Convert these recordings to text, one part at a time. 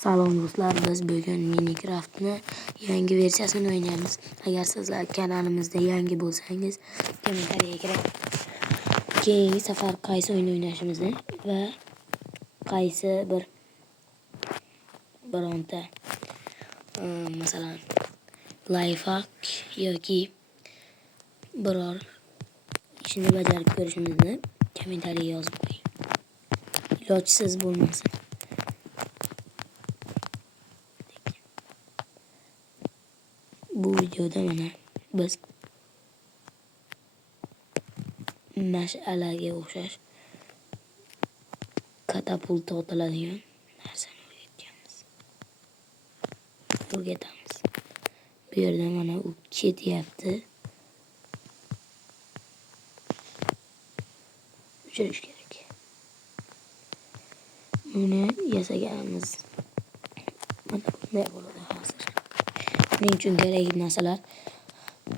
Salom do'stlar, biz bugun Minecraft'ni yangi versiyasini o'ynaymiz. Agar sizlar kanalimizda yangi bo'lsangiz, kommentariyaga kirib, keyingi safar qaysi o'yin o'ynashimizni va qaysi bironta masalan lifehack yoki biror ishni bajarib ko'rishimizni kommentariyaga yozib qo'ying. Ilojsiz bo'lmasin. Bu videoda mana biz mash'alaga o'xshash katapulta otiladigan narsani o'rgatamiz. Bu yerda mana u ketyapti. Uchirish kerak. Buni yasaganimiz mana bunday bo'ladi hozir. Buning uchun kerakli narsalar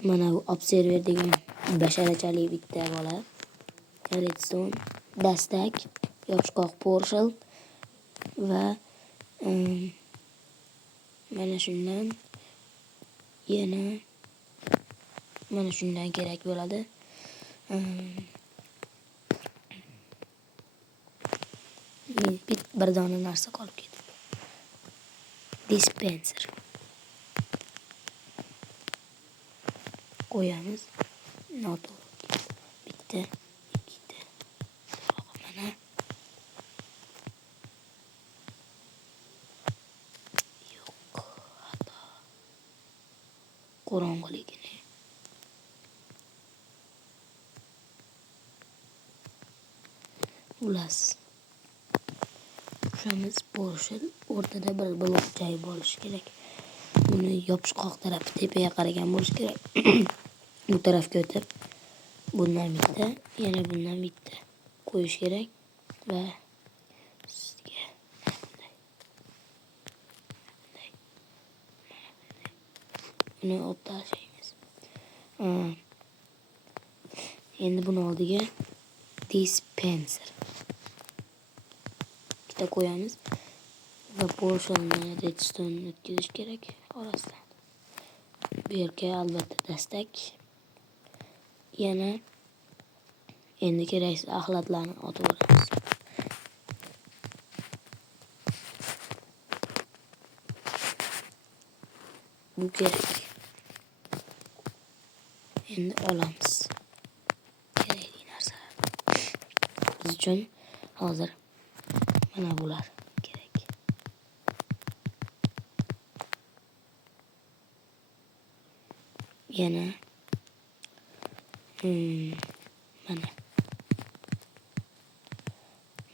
mana bu observer degan basharachali bitta bola, redstone, dastak, yopishqoq porshel va mana shundan yana mana shundan kerak bo'ladi. Bir dona narsa qolib ketdi. Dispenser. Qo'yamiz. Noto'g'ri. Bitta, ikkita. Mana yo'q, xato. Qorong'iligini. Ulas. Shamiz porshel o'rtada bir blok joy bo'lishi kerak. Buni yopishqoq tarafi tepaga qaragan bo'lishi kerak. Bu tarafga o'tib, bundan bitta, yana bundan bitta qo'yish kerak va sizga buni olib tashlaymiz. Endi buni oldiga dispenser bitta qo'yamiz va porshelni redstone o'tkazish kerak orasidan. Bu yerga albatta dastak. Yana endi keraksiz axlatlarni otib olamiz. Bu kerak. Endi olamiz kerakli narsalar. Biz uchun hozir mana bular kerak. Yana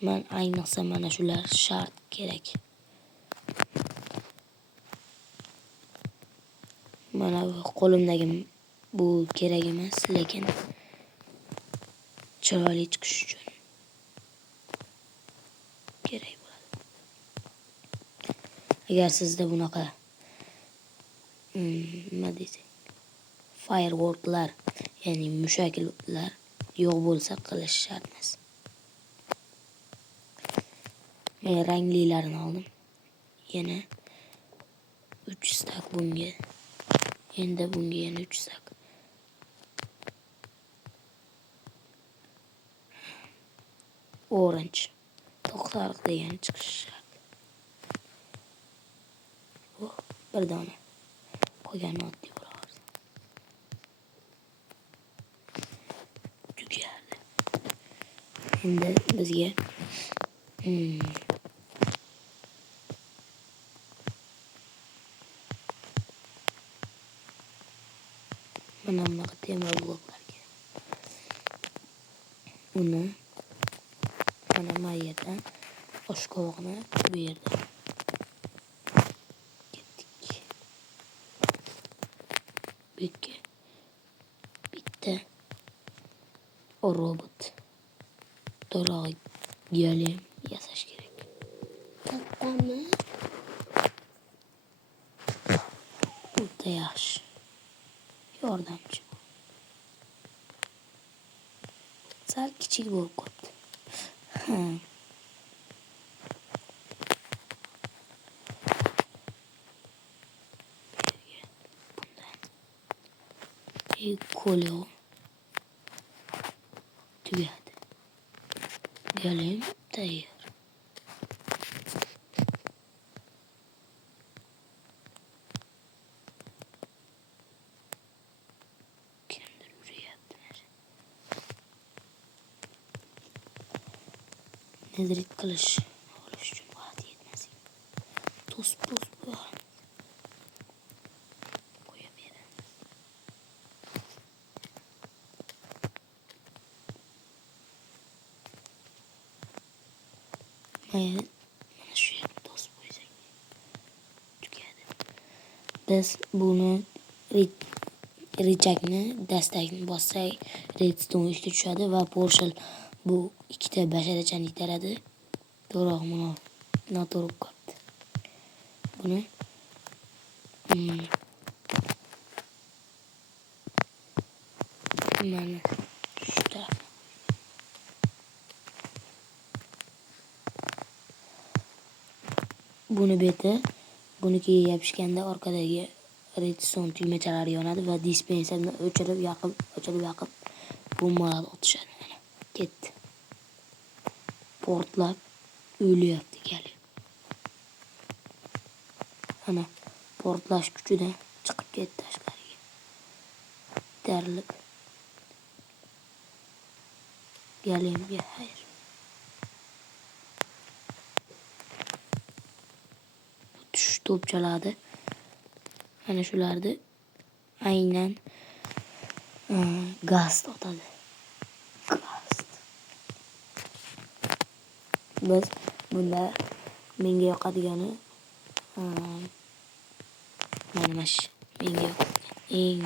mana ayniqsa mana shular shart kerak. Mana bu qo'limdagi bu kerak emas, lekin chiroyli chiqish uchun kerak bo'ladi. Agar sizda bunaqa nima deysiz? Fireworklar, ya'ni mushaklar yo'q bo'lsa qilish shart emas. Men ranglilarini oldim. Yana 3 stak bunga. Endi bunga yana 3 stak. Orange. To'qsariq degan chiqishi shart. Bir dona. Qolgani oddiy bo'laveradi. Tugadi. Endi bizga mana bunaqa temir bloklar kerak. Uni mana yerdan oshqovoqni bu yerda ketdik. Bekka bitta robot to'rog'i yasash kerak. Kattami? O'ta yaxshi. Yordamchi. Sal kichik bo'lib qoldi. Kolyo. Tugadi. Galim tayyor. Kimdir yürüyaptilar? Nedrit qilish olish uchun vaqt yetmas. To'sib qo'yib beramiz. Mana shu yerni to'sib qo'ysak tugadi. Biz buni richakni dastakni bossak redstone ishga tushadi va porshal bu ikkita basharachani itaradi. To'g'ri, mana noto'g'ri qolibdi. Buni mana shu taraf. Buni beti, buniki yopishganda orqadagi redstone tugmachalari yonadi va dispenserni o'chirib yoqib bombalar otishadi. Mana ketdi. Portlab o'lyapti gali. Ana portlash kuchida chiqib ketdi tashqariga. Darilib. Galimga xayr. Tush to'pchaladi. Ana shularni aynan gaz otadi. Gaz. Biz bunda menga yoqadigani mana mash menga eng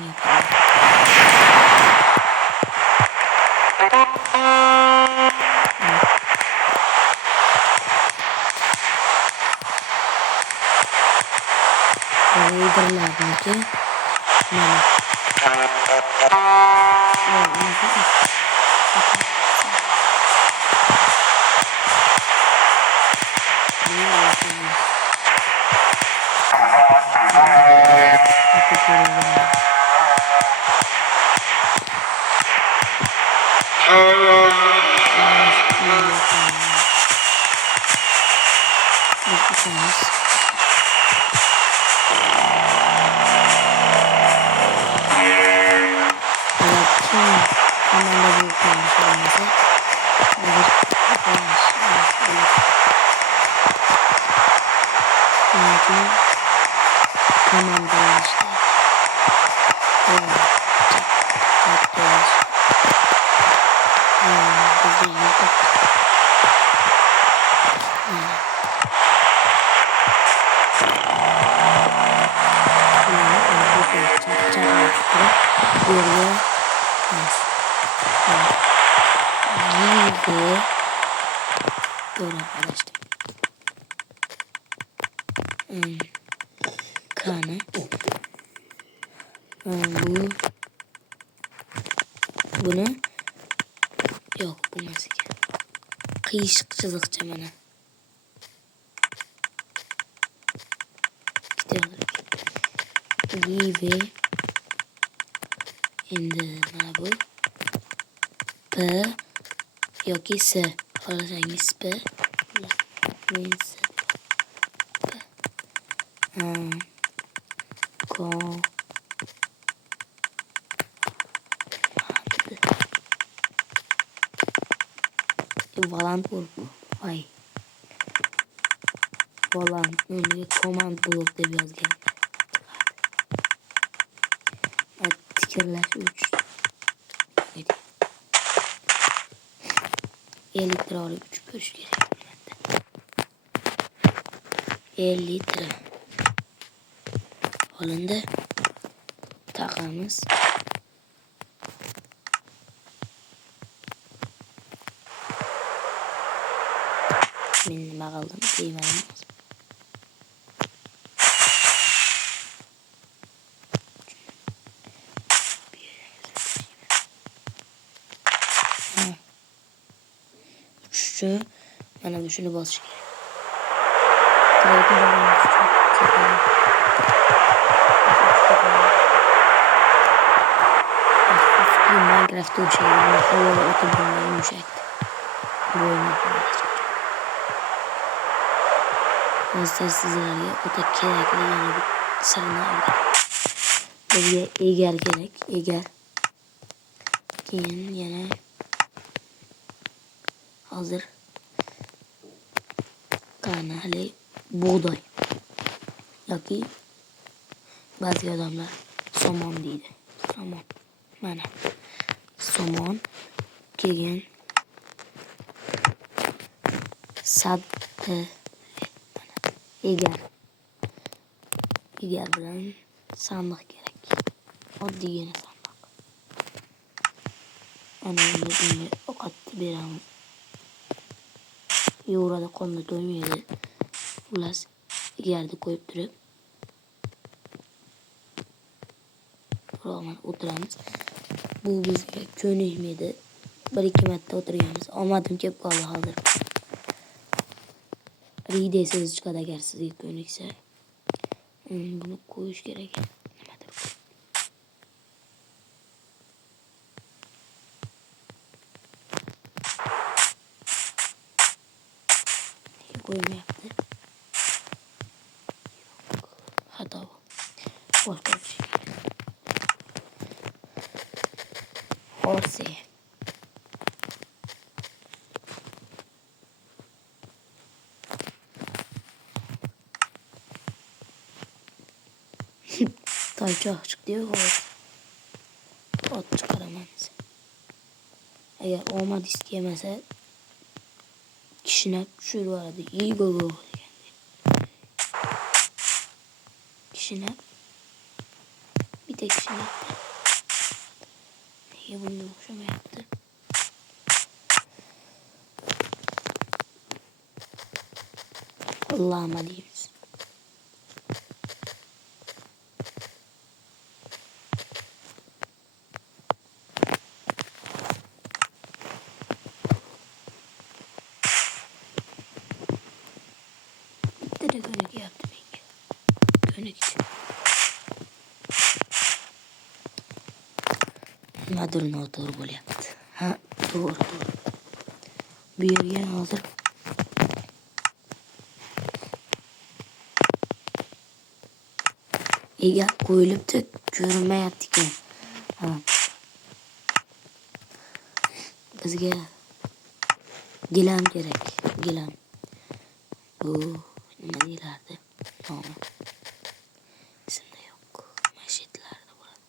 Liderlarniki mana. Doğru arkadaşlar. Kanı. Bunu yok bu nasıl ki? Kıyışık çizikçe bana. Gidiyorlar. Gibi. Şimdi bana bu. P. Yok ki S. Alırsanız P. Neyse. Ko. Volant bu. Vay. Volant. Önce command block diye yazgan. Tikerlash 3. 50 litre olib 3 ko'rish kerak. 50 litre olindi. Taqamiz. Men nima qildim deyman. Şu mana shuni bosish kerak. Minecraft'ta o'xshaydi. Havoda o'tirgan yumshoqdi. Bu o'yinni hozir sizlarga o'ta kerakli yana bir sirni aytaman. Bizga egar kerak, egar. Keyin yana hozir qanali buğday yoki ba'zi odamlar somon deydi. Somon. Mana somon keyin egar. Egar bilan sandiq kerak. Oddiygina sandiq. Ana bunga ovqatni beramiz. Yo'rada qonni to'ymaydi. Xullas egarni qo'yib turib roman o'tiramiz. Bu bizga ko'nikmaydi. 1-2 marta o'tirganmiz. Omadim kelib qoldi hozir. Ride so'zi chiqadi agar sizga ko'niksa. Buni qo'yish kerak. Nimadir. Qo'ymayapti. Xato. Boshqa bir şey. Horse. Toychoq chiqdi-yu, hozir. Ot chiqaraman. Agar omadingiz kelmasa kishinab tushirib yuboradi. Igogo degan. Kishinab bitta kishinab. Nega bunga o'xshamayapti? Lama deymiz. Bitta da ko'nik yaptı menga. Ko'nik için. Nimadir noto'g'ri bo'lyapti. Ha, to'g'ri. Bu yerga hozir egar qo'yilibdi, ko'rinmayapti ekan. Ha. Bizga gilam kerak. Gilam. Bu nima deylardi? Nomi. Esimda yo'q. Mashitlarda bo'ladi.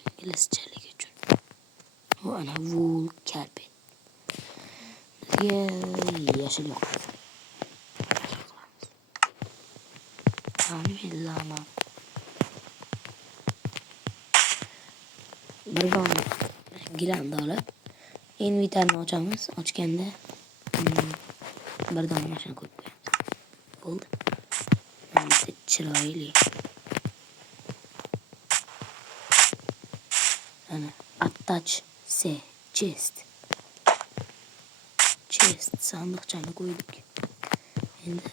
Inglizchalik uchun. Bu ana wool carpet. Bizga yashil yoqadi. Lama. Bir dona gilamni olib, inventarni ochamiz. Ochganda bir dona mashina qo'yib qo'yamiz. Bo'ldi. Bitta chiroyli. Ana attach chest. Sandiqchani qo'ydik. Endi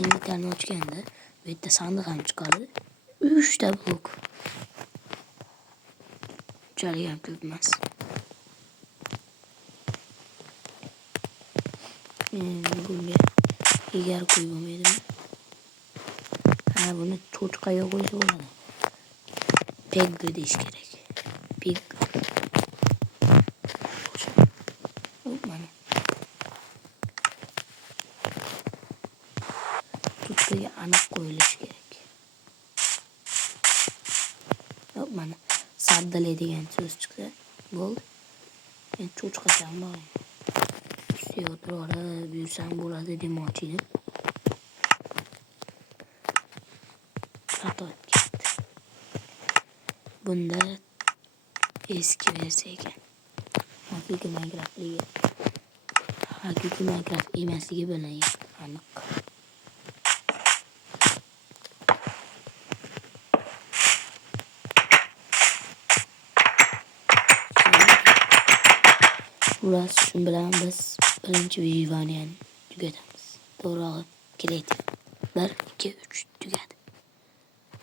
inventarni ochganda bu yerda sandiq ham chiqadi. 3 ta blok. Unchalik ham ko'p emas. Bunga egar qo'yib bo'lmaydimi? Ha, buni cho'chqaga qo'ysa bo'ladi. Peg deyish kerak. Peg. Mana. Cho'chqaga aniq qo'yilishi kerak. Mana saddale degan so'z chiqdi. Bo'ldi. Men cho'chqacham bor. Siyodrora yursam bo'ladi demoqchi edim. Xato ketdi. Bunda eski versiya ekan. Haqiqiy Minecraft emasligi bilan aniq. Xullas, shu bilan biz birinchi videoni tugatamiz. To'g'rirog'i kreativ. 1, 2, 3.